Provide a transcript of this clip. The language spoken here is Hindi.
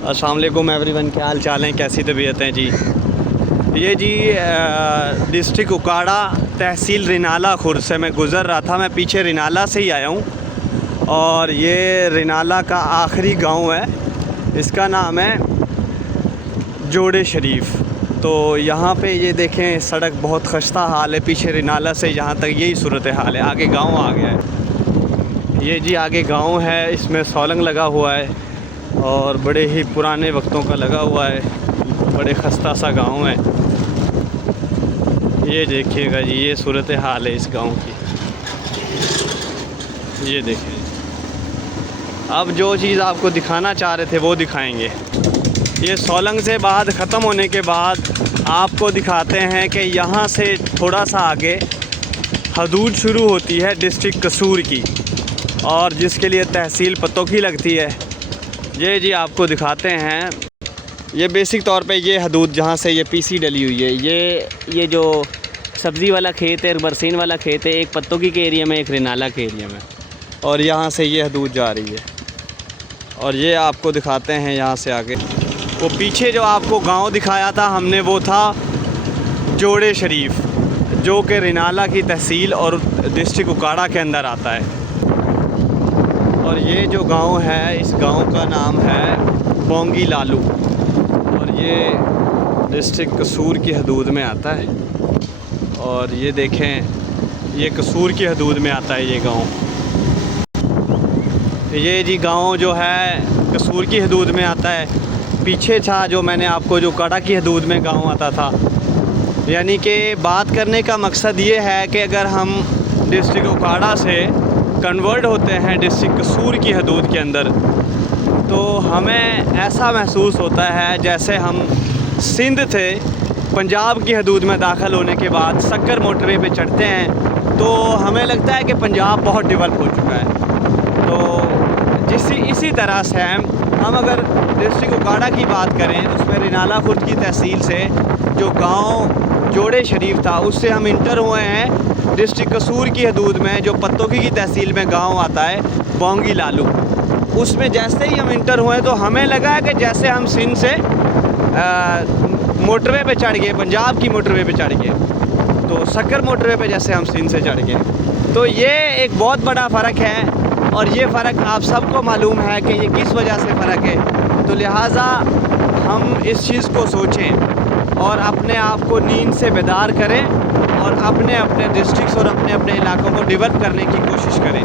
अस्सलाम वालेकुम एवरीवन, क्या हाल चाल हैं, कैसी तबीयत हैं जी। ये जी डिस्ट्रिक्ट उकाड़ा तहसील रिनाला खुर्द से मैं गुज़र रहा था। मैं पीछे रिनाला से ही आया हूँ और ये रिनाला का आखिरी गांव है, इसका नाम है जोड़े शरीफ। तो यहाँ पे ये देखें सड़क बहुत खस्ता हाल है। पीछे रिनाला से यहाँ तक यही सूरत हाल है। आगे गांव आ गया है। ये जी आगे गांव है, इसमें सोलंग लगा हुआ है और बड़े ही पुराने वक्तों का लगा हुआ है। बड़े खस्ता सा गांव है। ये देखिएगा जी, ये सूरत हाल है इस गांव की। ये देखिए, अब जो चीज़ आपको दिखाना चाह रहे थे वो दिखाएंगे। ये सोलंग से बाद ख़त्म होने के बाद आपको दिखाते हैं कि यहाँ से थोड़ा सा आगे हदूद शुरू होती है डिस्ट्रिक्ट कसूर की, और जिसके लिए तहसील पतोकी लगती है। ये जी आपको दिखाते हैं। ये बेसिक तौर पे ये हदूद जहाँ से ये पीसी डली हुई है, ये जो सब्ज़ी वाला खेत है, एक बरसीन वाला खेत है, एक पत्तोकी के एरिया में, एक रिनाला के एरिया में, और यहाँ से ये हदूद जा रही है। और ये आपको दिखाते हैं यहाँ से आगे वो पीछे जो आपको गांव दिखाया था हमने, वो था जोड़े शरीफ, जो कि रिनाला की तहसील और डिस्ट्रिक्ट उकाड़ा के अंदर आता है। और ये जो गांव है, इस गांव का नाम है बोंगी लालू, और ये डिस्ट्रिक्ट कसूर की हदूद में आता है। और ये देखें, ये कसूर की हदूद में आता है ये गांव। ये जी गांव जो है कसूर की हदूद में आता है। पीछे था जो मैंने आपको जो उकाड़ा की हदूद में गांव आता था। यानी कि बात करने का मकसद ये है कि अगर हम डिस्ट्रिक्ट उकाड़ा से कन्वर्ट होते हैं डिस्ट्रिक्ट कसूर की हदूद के अंदर, तो हमें ऐसा महसूस होता है जैसे हम सिंध थे, पंजाब की हदूद में दाखिल होने के बाद सक्कर मोटरवे पे चढ़ते हैं तो हमें लगता है कि पंजाब बहुत डेवलप हो चुका है। तो इसी तरह से हम अगर डिस्ट्रिक्ट उकाड़ा की बात करें, उसमें रिनाला खुर्द की तहसील से जो गांव जोड़े शरीफ था, उससे हम इंटर हुए हैं डिस्ट्रिक्ट कसूर की हदूद में, जो पत्तोकी की तहसील में गांव आता है बोंगी लालू। उसमें जैसे ही हम इंटर हुए तो हमें लगा कि जैसे हम सिंध से मोटरवे पे चढ़ गए, पंजाब की मोटरवे पे चढ़ गए, तो सक्कर मोटरवे पे जैसे हम सिंध से चढ़ गए। तो ये एक बहुत बड़ा फ़र्क है, और ये फ़र्क आप सबको मालूम है कि ये किस वजह से फ़र्क है। तो लिहाजा हम इस चीज़ को सोचें और अपने आप को नींद से बेदार करें और अपने अपने डिस्ट्रिक्ट्स और अपने अपने इलाकों को डेवलप करने की कोशिश करें।